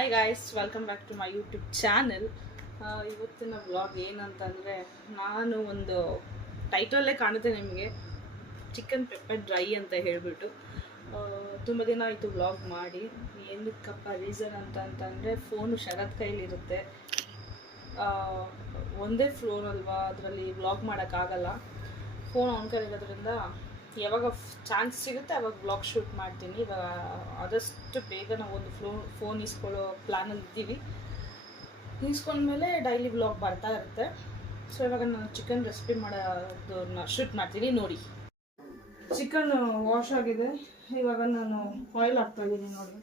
Hi guys, welcome back to my YouTube channel. ಇವತ್ತಿನ vlog ಏನಂತಂದರೆ, ನಾನು ಒಂದು ಟೈಟಲ್ಲೇ ಕಾಣುತ್ತೆ ನಿಮಗೆ, ಚಿಕನ್ ಪೆಪ್ಪರ್ ಡ್ರೈ ಅಂತ ಹೇಳಿಬಿಟ್ಟು. ತುಂಬ ದಿನ ಆಯಿತು ವ್ಲಾಗ್ ಮಾಡಿ. ಏನಕ್ಕಪ್ಪ ರೀಸನ್ ಅಂತಂದರೆ, ಫೋನು ಶರತ್ ಕೈಲಿರುತ್ತೆ, ಒಂದೇ ಫ್ಲೋರ್ ಅಲ್ವಾ, ಅದರಲ್ಲಿ ವ್ಲಾಗ್ ಮಾಡೋಕ್ಕಾಗಲ್ಲ. ಫೋನ್ ಆನ್ ಕೈಲಿರೋದ್ರಿಂದ ಯಾವಾಗ ಚಾನ್ಸ್ ಸಿಗುತ್ತೆ ಅವಾಗ ವ್ಲಾಗ್ ಶೂಟ್ ಮಾಡ್ತೀನಿ. ಇವಾಗ ಆದಷ್ಟು ಬೇಗ ನಾವು ಒಂದು ಫೋನ್ ಇಸ್ಕೊಳ್ಳೋ ಪ್ಲ್ಯಾನಲ್ಲಿ ಇದ್ದೀವಿ. ಇಸ್ಕೊಂಡ್ಮೇಲೆ ಡೈಲಿ ವ್ಲಾಗ್ ಬರ್ತಾ ಇರುತ್ತೆ. ಸೊ ಇವಾಗ ನಾನು ಚಿಕನ್ ರೆಸಿಪಿ ಮಾಡೋದನ್ನ ಶೂಟ್ ಮಾಡ್ತೀನಿ, ನೋಡಿ. ಚಿಕನ್ ವಾಶ್ ಆಗಿದೆ. ಇವಾಗ ನಾನು ಆಯಿಲ್ ಹಾಕ್ತಾ ಇದ್ದೀನಿ, ನೋಡಿ.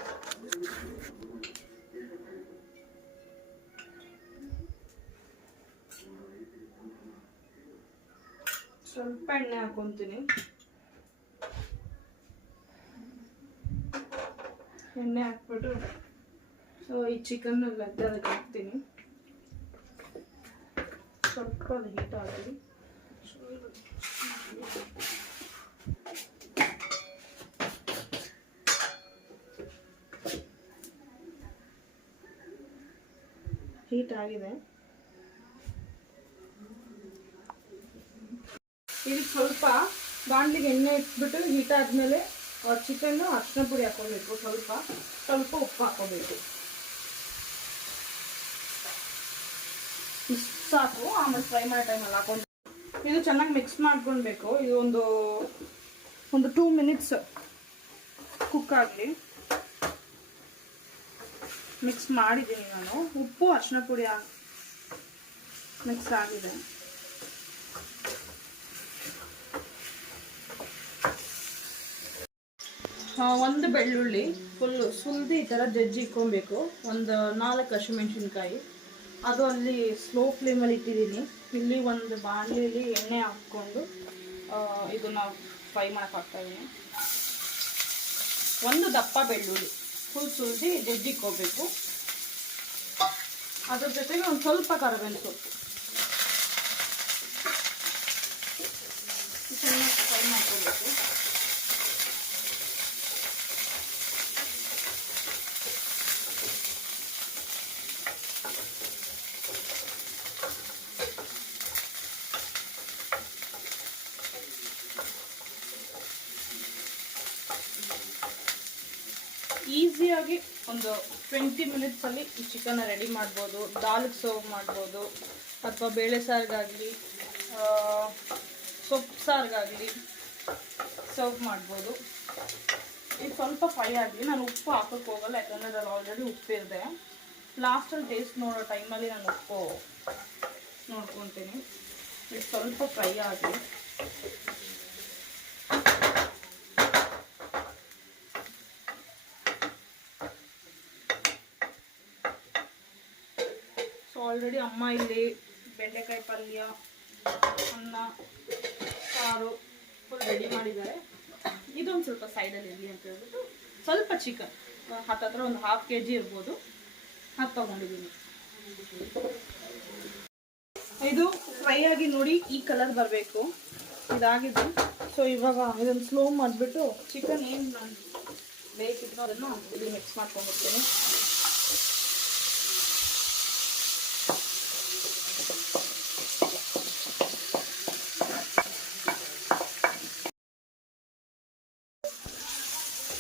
ಸ್ವಲ್ಪ ಎಣ್ಣೆ ಹಾಕೊತೀನಿ. ಎಣ್ಣೆ ಹಾಕ್ಬಿಟ್ಟು ಸೊ ಈ ಚಿಕನ್ ಅದಕ್ಕೆ ಹಾಕ್ತೀನಿ. ಸ್ವಲ್ಪ ಅದು ಹೀಟ್ ಆಗಲಿ. ಹೀಟ್ ಆಗಿದೆ. ಇದಕ್ಕೆ ಸ್ವಲ್ಪ ಬಾಣಲಿಗೆ ಎಣ್ಣೆ ಇಟ್ಬಿಟ್ಟು ಹೀಟ್ ಆದಮೇಲೆ ಚಿಕನ್ನು ಅರಿಶಿನ ಪುಡಿ ಹಾಕೋಬೇಕು, ಸ್ವಲ್ಪ ಉಪ್ಪು ಹಾಕೋಬೇಕು. ಇಷ್ಟು ಸಾಕು. ಆಮೇಲೆ ಫ್ರೈ ಮಾಡೋ ಟೈಮಲ್ಲಿ ಹಾಕೊಂಡು ಇದು ಚೆನ್ನಾಗಿ ಮಿಕ್ಸ್ ಮಾಡ್ಕೊಳ್ಬೇಕು. ಇದು ಒಂದು 2 ಮಿನಿಟ್ಸ್ ಕುಕ್ ಆಗಲಿ. ಮಿಕ್ಸ್ ಮಾಡಿದ್ದೀನಿ ನಾನು. ಉಪ್ಪು ಅರಿಶಿನ ಪುಡಿ ಮಿಕ್ಸ್ ಆಗಿದೆ. ಒಂದು ಬೆಳ್ಳುಳ್ಳಿ ಸುಲಿದು ಈ ಥರ ಜಜ್ಜಿ ಇಟ್ಕೊಬೇಕು. ಒಂದು 4 ಹಸಿಮೆಣ್ಸಿನ್ಕಾಯಿ, ಅದು ಅಲ್ಲಿ ಸ್ಲೋ ಫ್ಲೇಮಲ್ಲಿ ಇಟ್ಟಿದ್ದೀನಿ. ಇಲ್ಲಿ ಒಂದು ಬಾಣಲೆಯಲ್ಲಿ ಎಣ್ಣೆ ಹಾಕ್ಕೊಂಡು ಇದನ್ನು ಫ್ರೈ ಮಾಡೋಕ್ಕಾಗ್ತಾಯಿದ್ದೀನಿ. ಒಂದು ದಪ್ಪ ಬೆಳ್ಳುಳ್ಳಿ ಫುಲ್ ಸುಲಿದು ಜಜ್ಜಿ ಇಟ್ಕೋಬೇಕು. ಅದ್ರ ಜೊತೆಗೆ ಒಂದು ಸ್ವಲ್ಪ ಕರಿಬೇವಿನ ಸೊಪ್ಪು ಚೆನ್ನಾಗಿ ಫ್ರೈ ಮಾಡ್ಕೋಬೇಕು. ಈಸಿಯಾಗಿ ಒಂದು 20 ಮಿನಿಟ್ಸಲ್ಲಿ ಈ ಚಿಕನ್ನ ರೆಡಿ ಮಾಡ್ಬೋದು. ದಾಲ್ಗೆ ಸರ್ವ್ ಮಾಡ್ಬೋದು, ಅಥವಾ ಬೇಳೆ ಸಾರಿಗಾಗಲಿ ಸೊಪ್ಪು ಸಾರಿಗಾಗಲಿ ಸರ್ವ್ ಮಾಡ್ಬೋದು. ಇದು ಸ್ವಲ್ಪ ಫ್ರೈ ಆಗಲಿ. ನಾನು ಉಪ್ಪು ಹಾಕೋಕ್ಕೆ ಹೋಗಲ್ಲ, ಯಾಕಂದರೆ ಅದ್ರಲ್ಲಿ ಆಲ್ರೆಡಿ ಉಪ್ಪಿದೆ. ಲಾಸ್ಟಲ್ಲಿ ಟೇಸ್ಟ್ ನೋಡೋ ಟೈಮಲ್ಲಿ ನಾನು ಉಪ್ಪು ನೋಡ್ಕೊತೀನಿ. ಇದು ಸ್ವಲ್ಪ ಫ್ರೈ ಆಗಲಿ. ಆಲ್ರೆಡಿ ಅಮ್ಮ ಇಲ್ಲಿ ಬೆಂಡೆಕಾಯಿ ಪಲ್ಯ, ಅನ್ನ, ಸಾರು ಫುಲ್ ರೆಡಿ ಮಾಡಿದ್ದಾರೆ. ಇದೊಂದು ಸ್ವಲ್ಪ ಸೈಡಲ್ಲಿ ಇರಲಿ ಅಂತ ಹೇಳ್ಬಿಟ್ಟು ಸ್ವಲ್ಪ ಚಿಕನ್ ಹತ್ತತ್ರ ಒಂದು 1/2 kg ಇರ್ಬೋದು, ಅದು ತೊಗೊಂಡಿದ್ದೀನಿ. ಇದು ಫ್ರೈ ಆಗಿ ನೋಡಿ ಈ ಕಲರ್ ಬರಬೇಕು. ಇದಾಗಿದೆ. ಸೊ ಇವಾಗ ಇದನ್ನು ಸ್ಲೋ ಮಾಡಿಬಿಟ್ಟು ಚಿಕನ್ ಏನು ನಾನು ಬೇಕಿತ್ತು ಅದನ್ನು ಇಲ್ಲಿ ಮಿಕ್ಸ್ ಮಾಡ್ಕೊಂಡ್ಬಿಡ್ತೀನಿ.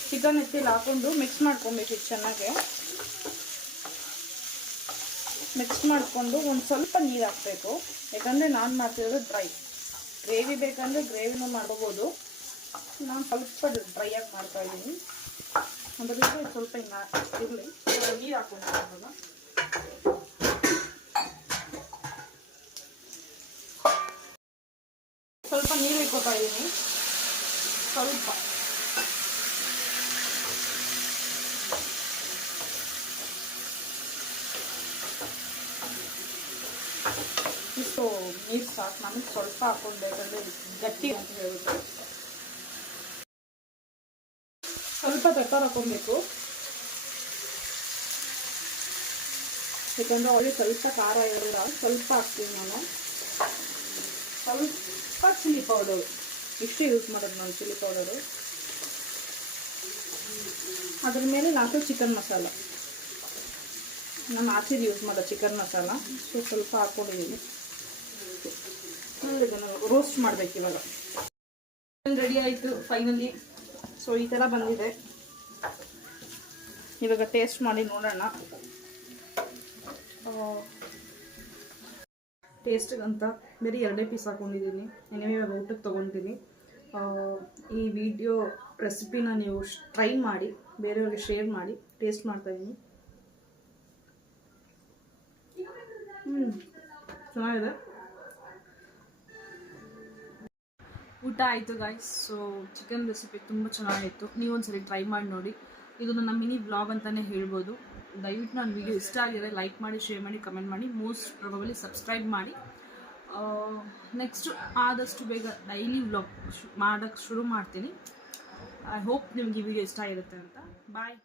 ಚಿಕನ್ ಎತ್ತಿಲ್ಲಿ ಹಾಕೊಂಡು ಮಿಕ್ಸ್ ಮಾಡ್ಕೊಬೇಕು. ಚೆನ್ನಾಗಿ ಮಿಕ್ಸ್ ಮಾಡಿಕೊಂಡು ಒಂದು ಸ್ವಲ್ಪ ನೀರು ಹಾಕಬೇಕು. ಯಾಕಂದರೆ ನಾನು ಮಾಡ್ತಿರೋದು ಡ್ರೈ. ಗ್ರೇವಿ ಬೇಕಂದರೆ ಗ್ರೇವಿನೂ ಮಾಡ್ಕೋಬೋದು. ನಾನು ಸ್ವಲ್ಪ ಡ್ರೈಯಾಗಿ ಮಾಡ್ತಾಯಿದ್ದೀನಿ. ಅದರಿಂದ ಸ್ವಲ್ಪ ಹಿಂಗೆ ಇರಲಿ. ನೀರು ಹಾಕ್ಕೊಂಡು ಸ್ವಲ್ಪ ನೀರು ಇಟ್ಕೊತಾ ಇದ್ದೀನಿ. ಸ್ವಲ್ಪ ಇಷ್ಟು ನೀರು ಸಾಕು. ನಮಗೆ ಸ್ವಲ್ಪ ಹಾಕ್ಕೊಳ್ಬೇಕಂದ್ರೆ ಗಟ್ಟಿ ಅಂತ ಹೇಳ್ಬಿಟ್ಟು ಸ್ವಲ್ಪ ಪೆಪ್ಪರ್ ಹಾಕ್ಕೊಬೇಕು. ಯಾಕಂದರೆ ಅವಳಿಗೆ ಸ್ವಲ್ಪ ಖಾರ ಇರಲ್ಲ, ಸ್ವಲ್ಪ ಹಾಕ್ತೀನಿ ನಾನು. ಸ್ವಲ್ಪ ಚಿಲ್ಲಿ ಪೌಡರು, ಇಷ್ಟು ಯೂಸ್ ಮಾಡೋದು ನಾನು ಚಿಲ್ಲಿ ಪೌಡರು. ಅದ್ರ ಮೇಲೆ 4 ಚಿಕನ್ ಮಸಾಲ. ನಾನು ಆಚೆದು ಯೂಸ್ ಮಾಡೋ ಚಿಕನ್ ಮಸಾಲ ಸೊ ಸ್ವಲ್ಪ ಹಾಕ್ಕೊಂಡಿದ್ದೀನಿ. ಇದನ್ನು ರೋಸ್ಟ್ ಮಾಡಬೇಕು ಇವಾಗ. ರೆಡಿ ಆಯಿತು ಫೈನಲಿ. ಸೊ ಈ ಥರ ಬಂದಿದೆ. ಇವಾಗ ಟೇಸ್ಟ್ ಮಾಡಿ ನೋಡೋಣ. ಟೇಸ್ಟಿಗಂತ ಬರೀ 2 ಪೀಸ್ ಹಾಕೊಂಡಿದ್ದೀನಿ. ಏನೇ ಇವಾಗ ಊಟಕ್ಕೆ ತೊಗೊತೀನಿ. ಈ ವಿಡಿಯೋ ರೆಸಿಪಿನ ನೀವು ಟ್ರೈ ಮಾಡಿ ಬೇರೆಯವ್ರಿಗೆ ಶೇರ್ ಮಾಡಿ. ಟೇಸ್ಟ್ ಮಾಡ್ತಾಯಿದ್ದೀನಿ. ಚೆನ್ನಾಗಿದೆ. ಊಟ ಆಯಿತು ಗಾಯ್ಸ್. ಸೊ ಚಿಕನ್ ರೆಸಿಪಿ ತುಂಬ ಚೆನ್ನಾಗಿತ್ತು. ನೀವೊಂದ್ಸರಿ ಟ್ರೈ ಮಾಡಿ ನೋಡಿ. ಇದು ನನ್ನ ಮಿನಿ ವ್ಲಾಗ್ ಅಂತಲೇ ಹೇಳ್ಬೋದು. ದಯವಿಟ್ಟು ನನ್ನ ವಿಡಿಯೋ ಇಷ್ಟ ಆಗಿದೆ ಲೈಕ್ ಮಾಡಿ, ಶೇರ್ ಮಾಡಿ, ಕಮೆಂಟ್ ಮಾಡಿ, ಮೋಸ್ಟ್ ಪ್ರಾಬಬಲಿ ಸಬ್ಸ್ಕ್ರೈಬ್ ಮಾಡಿ. ನೆಕ್ಸ್ಟು ಆದಷ್ಟು ಬೇಗ ಡೈಲಿ ವ್ಲಾಗ್ ಮಾಡೋಕ್ಕೆ ಶುರು ಮಾಡ್ತೀನಿ. ಐ ಹೋಪ್ ನಿಮ್ಗೆ ಈ ವಿಡಿಯೋ ಇಷ್ಟ ಇರುತ್ತೆ ಅಂತ. ಬಾಯ್.